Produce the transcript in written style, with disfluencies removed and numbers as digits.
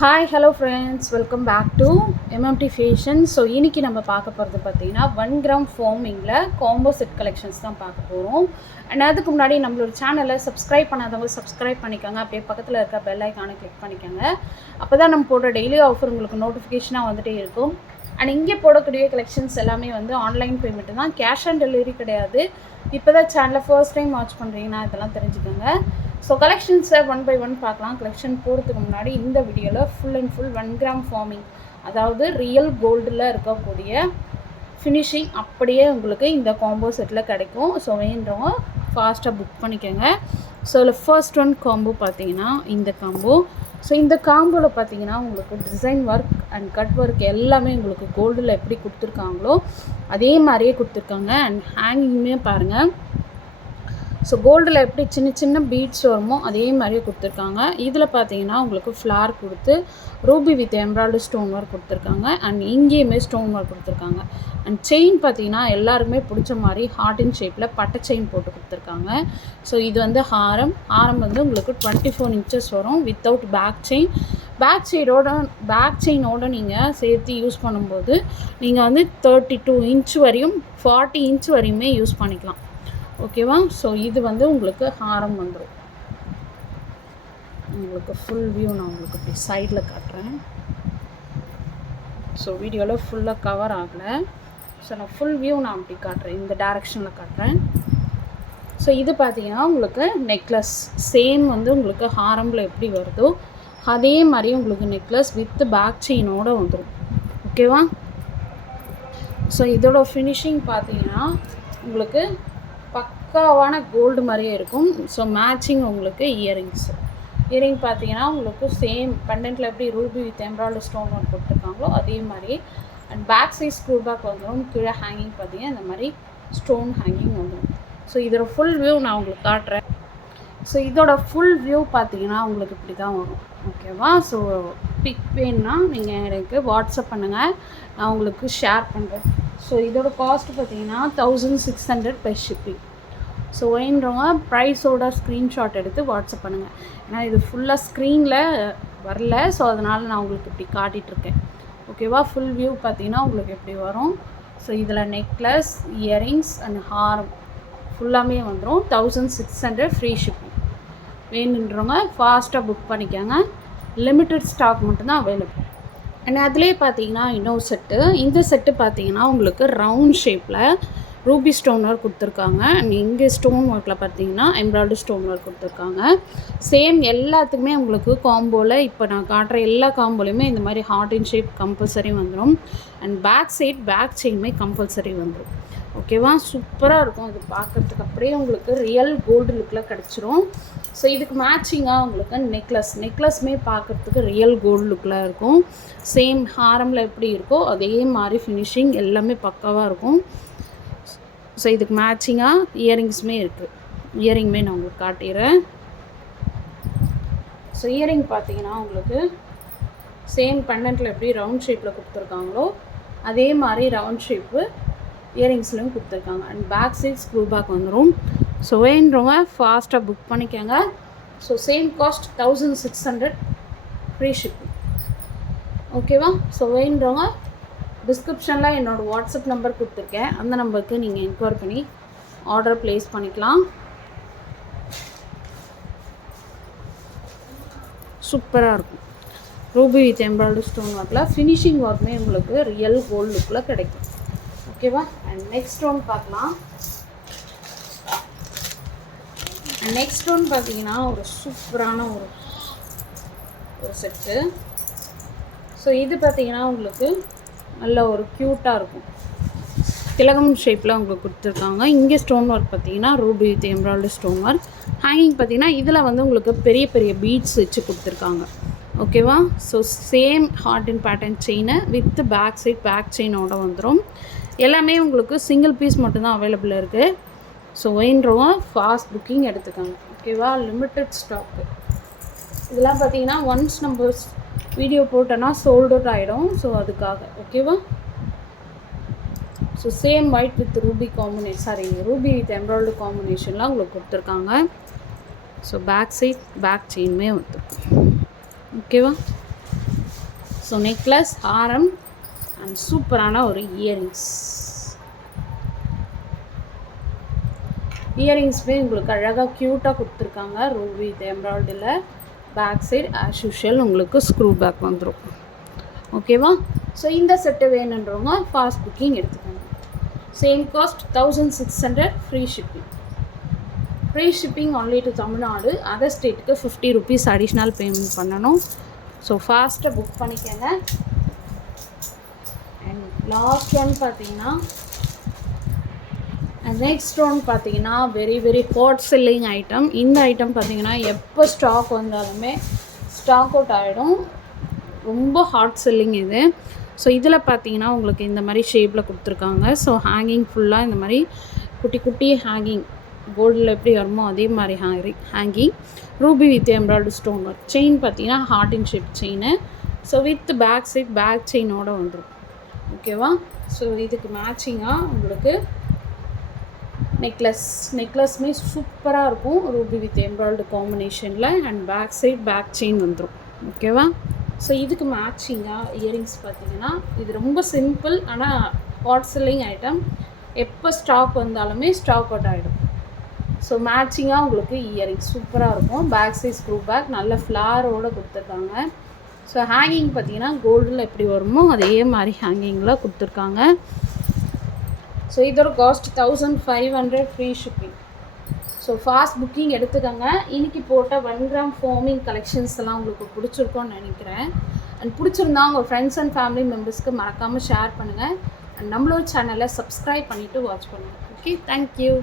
Hi hello friends, welcome back to MMT fashion. So இன்றைக்கி நம்ம பார்க்க போகிறது பார்த்திங்கன்னா 1 கிராம் ஃபோமிங்கில் காம்போ செட் கலெக்ஷன்ஸ் தான் பார்க்க போகிறோம். அண்ட் அதுக்கு முன்னாடி நம்மளோட சேனலை சப்ஸ்கிரைப் பண்ணாதவங்க சப்ஸ்கிரைப் பண்ணிக்கோங்க. அப்படியே பக்கத்தில் இருக்க பெல் ஐக்கானை கிளிக் பண்ணிக்கோங்க. அப்போ தான் நம்ம போடுற டெய்லி ஆஃபர் உங்களுக்கு நோட்டிஃபிகேஷனாக வந்துகிட்டே இருக்கும். அண்ட் இங்கே போடக்கூடிய கலெக்ஷன்ஸ் எல்லாமே வந்து ஆன்லைன் பேமெண்ட்டு தான், கேஷ் ஆன் டெலிவரி கிடையாது. இப்போ தான் சேனலை ஃபர்ஸ்ட் டைம் வாட்ச் பண்ணுறீங்கன்னா இதெல்லாம் தெரிஞ்சுக்கோங்க. ஸோ கலெக்ஷன்ஸை ஒன் பை ஒன் பார்க்கலாம். கலெக்ஷன் போகிறதுக்கு முன்னாடி இந்த வீடியோவில் full and full 1 gram farming, அதாவது ரியல் கோல்டில் இருக்கக்கூடிய ஃபினிஷிங் அப்படியே உங்களுக்கு இந்த காம்போ செட்டில் கிடைக்கும். ஸோ வேண்டவங்க ஃபாஸ்ட்டாக புக் பண்ணிக்கோங்க. ஸோ இதில் ஃபர்ஸ்ட் ஒன் காம்போ பார்த்தீங்கன்னா இந்த காம்போ. ஸோ இந்த காம்போவில் பார்த்தீங்கன்னா உங்களுக்கு design work and cut work எல்லாமே உங்களுக்கு கோல்டில் எப்படி கொடுத்துருக்காங்களோ அதே மாதிரியே கொடுத்துருக்காங்க. அண்ட் ஹேங்கிங்குமே பாருங்கள். ஸோ கோல்டில் எப்படி சின்ன சின்ன பீட்ஸ் வருமோ அதே மாதிரியே கொடுத்துருக்காங்க. இதில் பார்த்தீங்கன்னா உங்களுக்கு ஃப்ளார் கொடுத்து Ruby with embroidery stone work கொடுத்துருக்காங்க. அண்ட் இங்கேயுமே ஸ்டோன் ஒர்க் கொடுத்துருக்காங்க. அண்ட் செயின் பார்த்தீங்கன்னா எல்லாருக்குமே பிடிச்ச மாதிரி ஹார்ட் இன் ஷேப்பில் பட்டை செயின் போட்டு கொடுத்துருக்காங்க. ஸோ இது வந்து ஹாரம் வந்து உங்களுக்கு 24 இன்ச்சஸ் வரும் வித்தவுட் பேக் செயினோட நீங்கள் சேர்த்து யூஸ் பண்ணும்போது நீங்கள் வந்து 32 இன்ச் வரையும் 40 இன்ச் வரையுமே யூஸ் பண்ணிக்கலாம். ஓகேவா? ஸோ இது வந்து உங்களுக்கு ஹாரம் வந்துடும். உங்களுக்கு ஃபுல் வியூ நான் உங்களுக்கு இப்படி சைடில் காட்டுறேன். ஸோ வீடியோவில் ஃபுல்லாக கவர் ஆகலை. ஸோ நான் ஃபுல் வியூ நான் அப்படி காட்டுறேன், இந்த டைரெக்ஷனில் காட்டுறேன். ஸோ இது பார்த்தீங்கன்னா உங்களுக்கு நெக்லஸ் சேம் வந்து உங்களுக்கு ஹாரமில் எப்படி வருதோ அதே மாதிரி உங்களுக்கு நெக்லஸ் வித் பேக் செயினோடு வந்துடும். ஓகேவா? ஸோ இதோட ஃபினிஷிங் பார்த்தீங்கன்னா உங்களுக்கு பக்காவான கோல்டு மாதிரியே இருக்கும். ஸோ மேட்சிங் உங்களுக்கு இயரிங் பார்த்தீங்கன்னா உங்களுக்கு சேம் பெண்டன்ட்டில் எப்படி ruby with embroidery stone work கொடுத்துருக்காங்களோ அதே மாதிரி. And back size screw back வந்துடும். கீழே ஹேங்கிங் பார்த்தீங்கன்னா இந்த மாதிரி ஸ்டோன் ஹேங்கிங் வந்துடும். ஸோ இதோட ஃபுல் வியூ நான் உங்களுக்கு காட்டுறேன். ஸோ இதோட ஃபுல் வியூ பார்த்தீங்கன்னா உங்களுக்கு இப்படி தான் வரும். ஓகேவா? ஸோ பிக் வேணுன்னா நீங்கள் எனக்கு வாட்ஸ்அப் பண்ணுங்கள், நான் உங்களுக்கு ஷேர் பண்ணுறேன். ஸோ இதோட காஸ்ட் பார்த்தீங்கன்னா 1600 ப்ளஸ் ஷிப்பிங். ஸோ வேணுறவங்க ப்ரைஸோட ஸ்க்ரீன்ஷாட் எடுத்து வாட்ஸ்அப் பண்ணுங்கள். ஏன்னா இது ஃபுல்லாக ஸ்க்ரீனில் வரல, ஸோ அதனால் நான் உங்களுக்கு இப்படி காட்டிகிட்ருக்கேன். ஓகேவா? ஃபுல் வியூ பார்த்தீங்கன்னா உங்களுக்கு எப்படி வரும். ஸோ இதில் நெக்லஸ், இயரிங்ஸ் அண்ட் ஹாரம் ஃபுல்லாமே வந்துடும். 1600 ஃப்ரீ ஷிப்பிங். வேணுன்றவங்க ஃபாஸ்ட்டாக புக் பண்ணிக்கோங்க. லிமிட்டட் ஸ்டாக் மட்டும்தான் அவைலபிள். அண்ட் அதிலே பார்த்தீங்கன்னா இன்னொரு செட்டு. இந்த செட்டு பார்த்தீங்கன்னா உங்களுக்கு ரவுண்ட் ஷேப்பில் ரூபி ஸ்டோன் ஒர்க் கொடுத்துருக்காங்க. அண்ட் இங்கே ஸ்டோன் ஒர்க்கில் பார்த்தீங்கன்னா எம்ப்ராய்டரி ஸ்டோன் ஒர்க் கொடுத்துருக்காங்க. சேம் எல்லாத்துக்குமே உங்களுக்கு காம்போவில் இப்போ நான் காட்டுற எல்லா காம்போலையுமே இந்த மாதிரி ஹார்ட் இன் ஷேப் கம்பல்சரி வந்துடும். அண்ட் பேக் செயினுமே கம்பல்சரி வந்துடும். ஓகேவா? சூப்பராக இருக்கும். அது பார்க்குறதுக்கு அப்படியே உங்களுக்கு ரியல் கோல்டு லுக்கில் கிடச்சிரும். ஸோ இதுக்கு மேட்சிங்காக உங்களுக்கு நெக்லஸ்மே பார்க்குறதுக்கு ரியல் கோல்டு லுக்கில் இருக்கும். சேம் ஹாரமில் எப்படி இருக்கோ அதே மாதிரி ஃபினிஷிங் எல்லாமே பக்காவாக இருக்கும். ஸோ இதுக்கு மேட்சிங்காக இயரிங்ஸுமே இருக்குது. இயரிங்குமே நான் உங்களுக்கு காட்டிடுறேன். ஸோ இயரிங் பார்த்தீங்கன்னா உங்களுக்கு சேம் பெண்டன்ட்டில் எப்படி ரவுண்ட் ஷேப்பில் கொடுத்துருக்காங்களோ அதே மாதிரி ரவுண்ட் ஷேப்பு இயரிங்ஸ்லையும் கொடுத்துருக்காங்க. And back side screw back வந்துடும். ஸோ வேணுறவங்க ஃபாஸ்ட்டாக புக் பண்ணிக்கோங்க. So same cost 1600 free shipping. ஓகேவா? ஸோ வேணுறவங்க டிஸ்கிரிப்ஷனில் என்னோடய வாட்ஸ்அப் நம்பர் கொடுத்துருக்கேன், அந்த நம்பருக்கு நீங்கள் என்கொயரி பண்ணி ஆர்டர் ப்ளேஸ் பண்ணிக்கலாம். சூப்பராக இருக்கும். ரூபி வித் எம்ப்ராய்டரி ஸ்டோன் ஒர்க்கில் ஃபினிஷிங் ஒர்க்குமே உங்களுக்கு ரியல் கோல்டு லுக்கில் கிடைக்கும். ஓகேவா? அண்ட் நெக்ஸ்ட் ஒன் பார்க்கலாம். நெக்ஸ்ட் ஒன் பார்த்தீங்கன்னா ஒரு சூப்பரான ஒரு செட்டு. ஸோ இது பார்த்தீங்கன்னா உங்களுக்கு நல்ல ஒரு க்யூட்டாக இருக்கும். திலகம் ஷேப்பில் உங்களுக்கு கொடுத்துருக்காங்க. இங்கே ஸ்டோன் ஒர்க் பார்த்தீங்கன்னா Ruby with embroidery stone work. Hanging பார்த்தீங்கன்னா இதில் வந்து உங்களுக்கு பெரிய பெரிய பீட்ஸ் வச்சு கொடுத்துருக்காங்க. ஓகேவா? So same heart and pattern செயினை வித் பேக் செயினோட வந்துடும். எல்லாமே உங்களுக்கு சிங்கிள் பீஸ் மட்டும்தான் அவைலபிள் இருக்குது. ஸோ வேணுறவங்க ஃபாஸ்ட் புக்கிங் எடுத்துக்காங்க. ஓகேவா? Limited stock. இதெல்லாம் பார்த்தீங்கன்னா ஒன்ஸ் நம்ம வீடியோ போட்டோன்னா சோல்ட் அவுட் ஆகிடும். ஸோ அதுக்காக. ஓகேவா? So same white with ruby with embroidery காம்பினேஷன்லாம் உங்களுக்கு கொடுத்துருக்காங்க. ஸோ பேக் செயினுமே வந்துடும். ஓகேவா? ஸோ நெக்லஸ், ஹாரம் அண்ட் சூப்பரான ஒரு இயரிங்ஸ். இயரிங்ஸுமே உங்களுக்கு அழகாக க்யூட்டாக கொடுத்துருக்காங்க. ரூபி வித் எம்ப்ராய்டரியில். பேக் சைடு ஆஸ் யூஷுவல் உங்களுக்கு ஸ்க்ரூ பேக் வந்துடும். ஓகேவா? ஸோ இந்த செட்டு வேணுன்றவங்க ஃபாஸ்ட் புக்கிங் எடுத்துக்கோங்க. Same cost 1600, free shipping. Free shipping only to Tamil Nadu. Other ஸ்டேட்டுக்கு 50 rupees அடிஷ்னல் பேமெண்ட் பண்ணணும். ஸோ ஃபாஸ்ட்டாக புக் பண்ணிக்கோங்க. அண்ட் லாஸ்ட் ஒன் பார்த்தீங்கன்னா, நெக்ஸ்ட் ஒன் பார்த்தீங்கன்னா very very hot selling item. இந்த ஐட்டம் பார்த்தீங்கன்னா எப்போ ஸ்டாக் வந்தாலுமே ஸ்டாக் அவுட் ஆகிடும். ரொம்ப ஹாட் செல்லிங் இது. ஸோ இதில் பார்த்தீங்கன்னா உங்களுக்கு இந்த மாதிரி ஷேப்பில் கொடுத்துருக்காங்க. ஸோ ஹேங்கிங் ஃபுல்லாக இந்த மாதிரி குட்டி குட்டி ஹேங்கிங், கோல்டில் எப்படி வருமோ அதே மாதிரி hanging. Ruby with embroidery stone work. Chain பார்த்தீங்கன்னா heart in shape chain. So with back side back செயினோடு வந்துடும். ஓகேவா? ஸோ இதுக்கு மேட்சிங்காக உங்களுக்கு நெக்லஸ்மே சூப்பராக இருக்கும். ரூபி வித் எம்ப்ராய்டரி காம்பினேஷனில் and back side back chain வந்துடும். ஓகேவா? ஸோ இதுக்கு மேட்சிங்காக இயரிங்ஸ் பார்த்தீங்கன்னா இது ரொம்ப சிம்பிள் ஆனால் ஹாட் செல்லிங் ஐட்டம். எப்போ ஸ்டாக் வந்தாலுமே ஸ்டாக் அவுட் ஆகிடும். ஸோ மேட்சிங்காக உங்களுக்கு இயரிங்ஸ் சூப்பராக இருக்கும். பேக் சைட் ஸ்க்ரூ பேக் நல்ல ஃப்ளாரோடு கொடுத்துருக்காங்க. ஸோ ஹேங்கிங் பார்த்தீங்கன்னா கோல்டில் எப்படி வருமோ அதே மாதிரி ஹேங்கிங்கில் கொடுத்துருக்காங்க. ஸோ இதோட cost 1500, free shipping. So fast booking எடுத்துக்கோங்க. இன்றைக்கி போட்ட 1 gram ஃபார்மிங் கலெக்ஷன்ஸ் எல்லாம் உங்களுக்கு பிடிச்சிருக்கோன்னு நினைக்கிறேன். அண்ட் பிடிச்சிருந்தா உங்கள் ஃப்ரெண்ட்ஸ் அண்ட் ஃபேமிலி மெம்பர்ஸ்க்கு மறக்காமல் ஷேர் பண்ணுங்கள். அண்ட் நம்மளோட சேனலை சப்ஸ்கிரைப் பண்ணிவிட்டு வாட்ச் பண்ணுங்கள். Okay, thank you.